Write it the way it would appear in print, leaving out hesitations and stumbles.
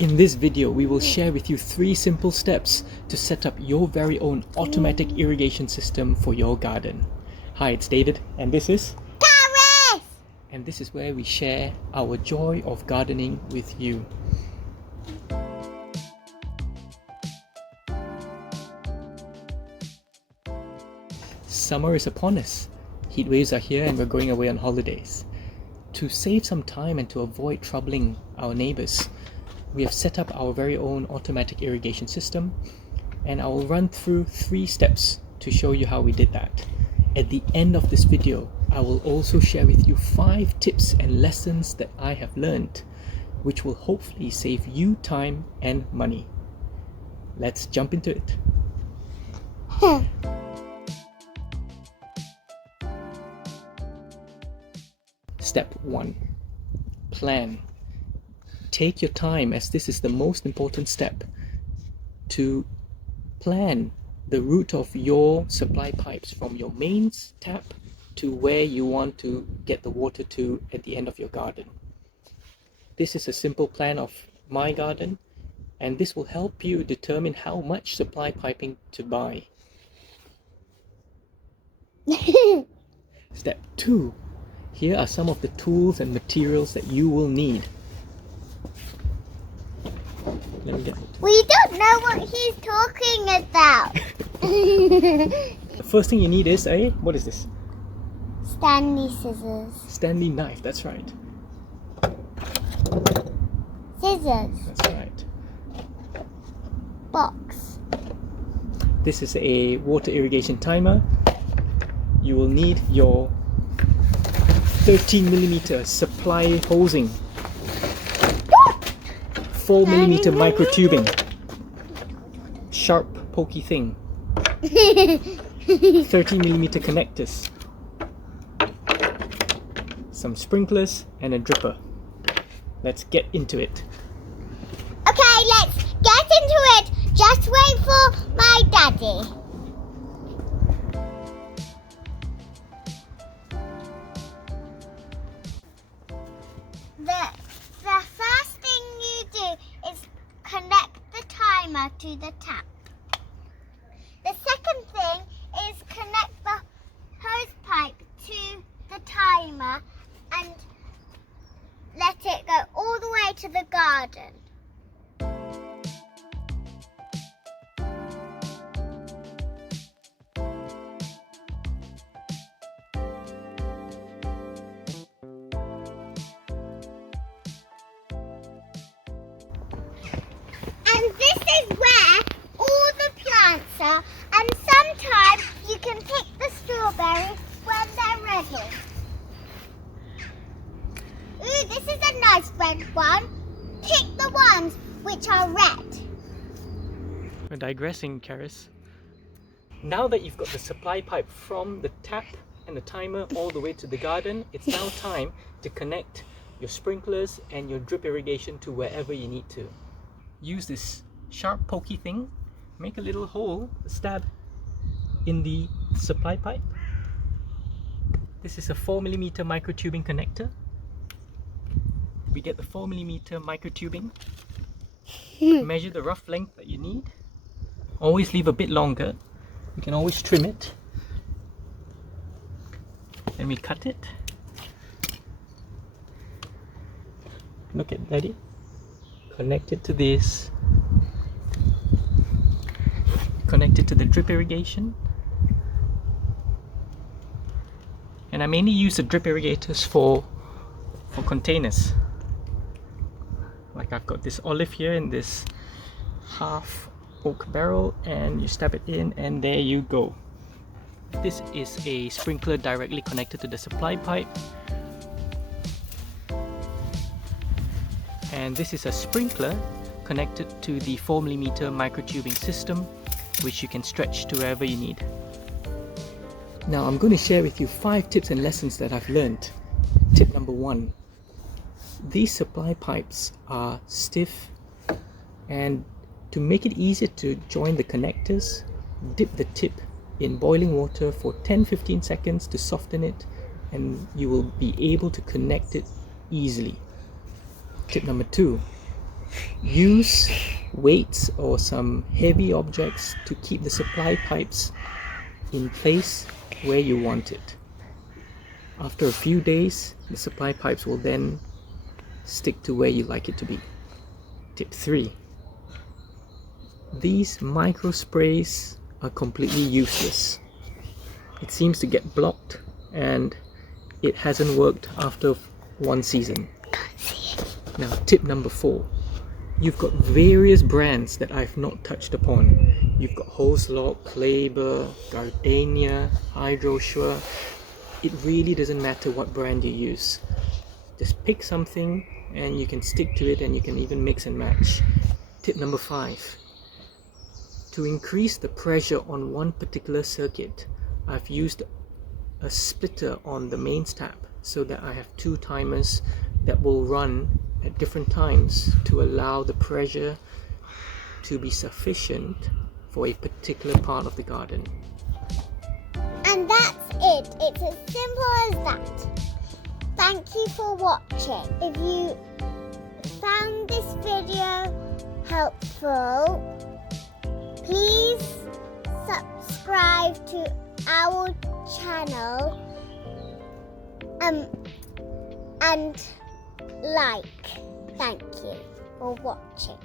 In this video, we will share with you 3 simple steps to set up your very own automatic irrigation system for your garden. Hi, it's David, and this is Paris! And this is where we share our joy of gardening with you. Summer is upon us. Heat waves are here and we're going away on holidays. To save some time and to avoid troubling our neighbors, we have set up our very own automatic irrigation system, and I will run through 3 steps to show you how we did that. At the end of this video, I will also share with you 5 tips and lessons that I have learned, which will hopefully save you time and money. Let's jump into it. Step 1. Plan. Take your time, as this is the most important step, to plan the route of your supply pipes from your mains tap to where you want to get the water to at the end of your garden. This is a simple plan of my garden, and this will help you determine how much supply piping to buy. Step 2. Here are some of the tools and materials that you will need. Let me get the We don't know what he's talking about. The first thing you need is what is this? Stanley scissors. Stanley knife, that's right. Scissors. That's right. Box. This is a water irrigation timer. You will need your 13mm supply hosing, 4mm microtubing, sharp pokey thing, 30mm connectors, some sprinklers, and a dripper. Let's get into it. Okay, let's get into it. Just wait for my daddy. The first thing you do is connect the timer to the tap. The second thing is connect the hose pipe to the timer and let it go all the way to the garden. And this is where all the plants are, and sometimes you can pick the strawberries when they're ready. Ooh, this is a nice red one. Pick the ones which are red. We're digressing, Karis. Now that you've got the supply pipe from the tap and the timer all the way to the garden, it's now time to connect your sprinklers and your drip irrigation to wherever you need to. Use this sharp pokey thing, make a little hole, stab in the supply pipe. This is a 4mm microtubing connector. We get the 4mm microtubing, measure the rough length that you need. Always leave a bit longer, you can always trim it. Then we cut it. Look at Daddy. Connect it to this. Connect it to the drip irrigation. And I mainly use the drip irrigators for containers. Like I've got this olive here in this half oak barrel, and you stab it in and there you go. This is a sprinkler directly connected to the supply pipe. And this is a sprinkler connected to the 4mm microtubing system, which you can stretch to wherever you need. Now I'm going to share with you 5 tips and lessons that I've learned. Tip number 1. These supply pipes are stiff, and to make it easier to join the connectors, dip the tip in boiling water for 10-15 seconds to soften it, and you will be able to connect it easily. Tip number 2. use weights or some heavy objects to keep the supply pipes in place where you want it. After a few days, the supply pipes will then stick to where you like it to be. Tip 3. These micro sprays are completely useless. It seems to get blocked and it hasn't worked after one season. Now, tip number 4. You've got various brands that I've not touched upon. You've got Hoselock, Kleber, Gardenia, Hydrosure. It really doesn't matter what brand you use. Just pick something and you can stick to it, and you can even mix and match. Tip number 5. To increase the pressure on one particular circuit, I've used a splitter on the mains tap so that I have 2 timers that will run at different times to allow the pressure to be sufficient for a particular part of the garden. And that's it. It's as simple as that. Thank you for watching. If you found this video helpful, please subscribe to our channel and like. Thank you for watching.